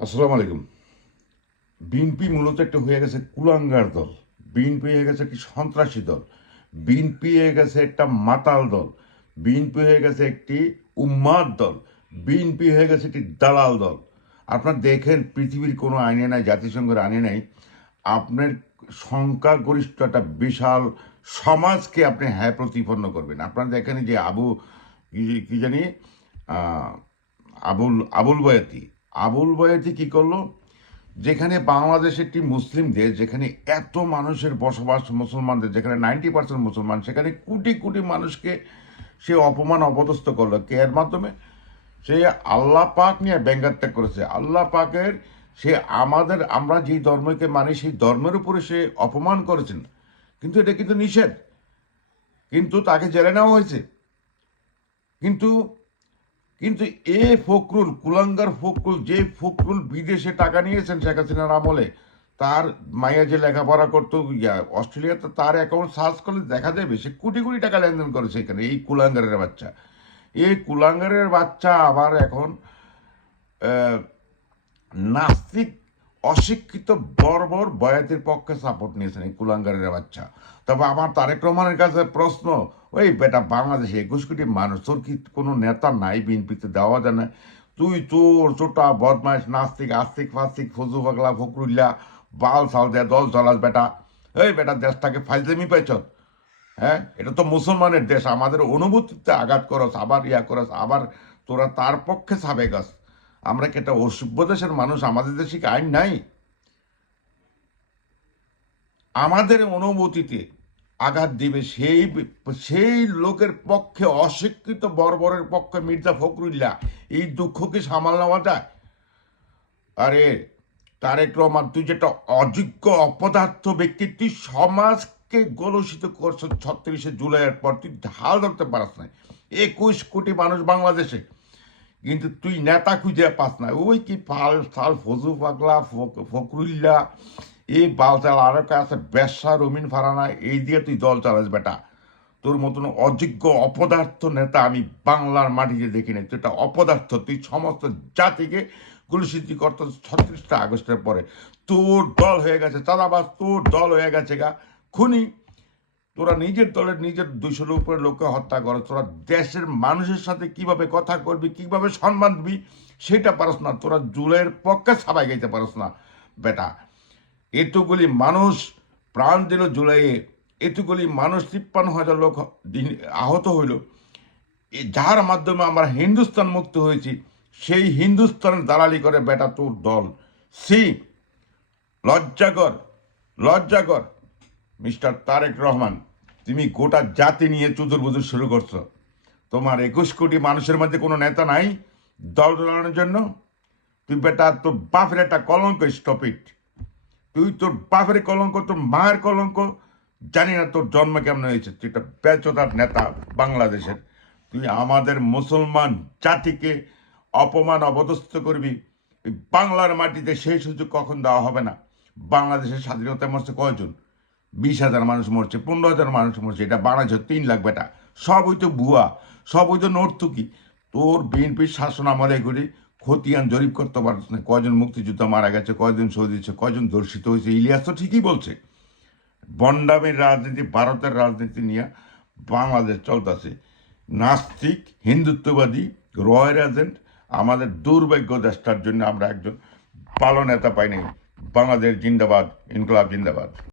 আসসালামু আলাইকুম। বিএনপি মূলত একটা হয়ে গেছে কুলাঙ্গার দল। বিএনপি হয়ে গেছে একটি সন্ত্রাসী দল। বিএনপি হয়ে গেছে একটা মাতাল দল। বিএনপি হয়ে গেছে একটি উম্মাদ দল। বিএনপি হয়ে গেছে একটি দালাল দল। আপনার দেখেন, পৃথিবীর কোনো আইনে নাই, জাতিসংঘের আইনে নাই, আপনার সংখ্যাগরিষ্ঠ একটা বিশাল সমাজকে আপনি হ্যাঁ প্রতিপন্ন করবেন। আপনারা দেখেন যে আবু, কি- জানি আবুল আবুল বয়াতি আবুল বয়াতি কি করল? যেখানে বাংলাদেশ একটি মুসলিম দেশ, যেখানে এত মানুষের বসবাস মুসলমানদের, যেখানে নাইনটি পার্সেন্ট মুসলমান, সেখানে কোটি কোটি মানুষকে সে অপমান অপদস্থ করল। কে এর মাধ্যমে? সে আল্লাহ পাক নিয়ে ব্যঙ্গাত্যাগ করেছে। আল্লাহ পাকের সে আমাদের, আমরা যেই ধর্মকে মানি, সেই ধর্মের উপরে সে অপমান করেছেন। কিন্তু এটা কিন্তু নিষেধ। কিন্তু তাকে জেলে নেওয়া হয়েছে। কিন্তু কিন্তু এ ফখরুল, কুলাঙ্গার ফখরুল, যে ফখরুল বিদেশে টাকা নিয়েছেন শেখ হাসিনার আমলে, তার মাইয়া যে লেখাপড়া করতো অস্ট্রেলিয়াতে তার অ্যাকাউন্ট সার্চ করলে দেখা যাবে সে কোটি কোটি টাকা লেনদেন করেছে এখানে, এই কুলাঙ্গারের বাচ্চা। এই কুলাঙ্গারের বাচ্চা আবার এখন নাস্তিক, অশিক্ষিত, বর্বর বয়াতির পক্ষে সাপোর্ট নিয়েছেন এই কুলাঙ্গারের বাচ্চা। তবে আমার তারেক রহমানের কাছে প্রশ্ন ওই বেটা বাংলাদেশে একুশ কোটি মানুষ, তোর কি কোনো নেতা নাই বিএনপিতে? দেওয়া যায় না। তুই চোর চোটা বদমাইশ, নাস্তিক, আস্তিক, ফাস্তিক, ফজু, পাগলা, ফকরুল্লা, বাল সাল দেয়া দল চলাস বেটা। এই বেটা দেশটাকে ফাইজলামি পাইছ? হ্যাঁ? এটা তো মুসলমানের দেশ, আমাদের অনুভূতিতে আঘাত করস, আবার ইয়া করস, আবার তোরা তার পক্ষে সাবে গাছ আমরা কি একটা অসভ্য দেশের মানুষ? আমাদের দেশে কি আইন নাই? আমাদের অনুভূতিতে আঘাত দিবে সেই সেই লোকের পক্ষে অশিক্ষিত বর্বরের পক্ষে মির্জা ফখরুল্লাহ এই দুঃখকে সামাল নেওয়া যায় আরে তারেক রহমান, তুই যেটা অযোগ্য অপদার্থ ব্যক্তি, তুই সমাজকে গলসিত করছ ছত্রিশে জুলাইয়ের পর, তুই ঢাল ধরতে পারস না একুশ কোটি মানুষ বাংলাদেশে, কিন্তু তুই নেতা খুঁজে পাস না। ওই কি ফাল সাল ফজু পাগলা ফকরুল্লাহ এই আরও কে আছে? বেশ্যা রমিন ফারানা, এই দিয়ে তুই দল চালাস বেটা। তোর মতন অযোগ্য অপদার্থ নেতা আমি বাংলার মাটিতে দেখি নাই। তুই অপদার্থ, তুই সমস্ত জাতিকে গুলসিদ্ধি করতো ছত্রিশটা আগস্টের পরে। তোর দল হয়ে গেছে চাঁদাবাজ তোর দল হয়ে গেছে গা। খুনি, তোরা নিজের দলের নিজের দুইশোর উপরে লোককে হত্যা করো। তোরা দেশের মানুষের সাথে কীভাবে কথা করবি, কীভাবে সম্মান দিবি, সেটা পারস না। তোরা জুলাইয়ের পক্ষে সাবাই গাইতে পারস না, বেটা। এতগুলি মানুষ প্রাণ দিল জুলাইয়ে, এতগুলি মানুষ তিপ্পান্ন হাজার লোক আহত হইল। যার মাধ্যমে আমরা হিন্দুস্তান মুক্ত হয়েছি, সেই হিন্দুস্তানের দালালি করে বেটা তোর দল। সি, লজ্জাকর লজ্জাকর। মিস্টার তারেক রহমান, তুমি গোটা জাতি নিয়ে চুদুর শুরু করছ। তোমার একুশ কোটি মানুষের মধ্যে কোনো নেতা নাই দল চালানোর জন্য। তুই বেটা তোর বাপের একটা কলঙ্ক স্টপ ইট তুই তোর বাপের কলঙ্ক, তোর মায়ের কলঙ্ক, জানি না তোর জন্ম কেমন হয়েছে। তুই একটা বেচোদার নেতা বাংলাদেশের। তুই আমাদের মুসলমান জাতিকে অপমান অবদস্থ করবি। বাংলার মাটিতে সেই সুযোগ কখন দেওয়া হবে না? বাংলাদেশের স্বাধীনতা মরছে কয়জন? বিশ হাজার মানুষ মরছে, পনেরো হাজার মানুষ মরছে, এটা বাংলাদেশ তিন লাখ বেটা। সব ওই তো ভুয়া সব ওই তো নর্তুকি। তোর বিএনপির শাসন আমলে করে খতিয়ান জরিপ করতে পারছ না। কয়জন মুক্তিযোদ্ধা মারা গেছে, কয়জন শহীদ হয়েছে, কয়জন ধর্ষিত হয়েছে, ইলিয়াস তো ঠিকই বলছে। বন্ডামের রাজনীতি, ভারতের রাজনীতি নিয়ে বাংলাদেশ চলতেছে। নাস্তিক, হিন্দুত্ববাদী রয়্যাল এজেন্ট, আমাদের দুর্ভাগ্য দেশটার জন্য আমরা একজন ভালো নেতা পাইনি। বাংলাদেশ জিন্দাবাদ, ইনকলাব জিন্দাবাদ।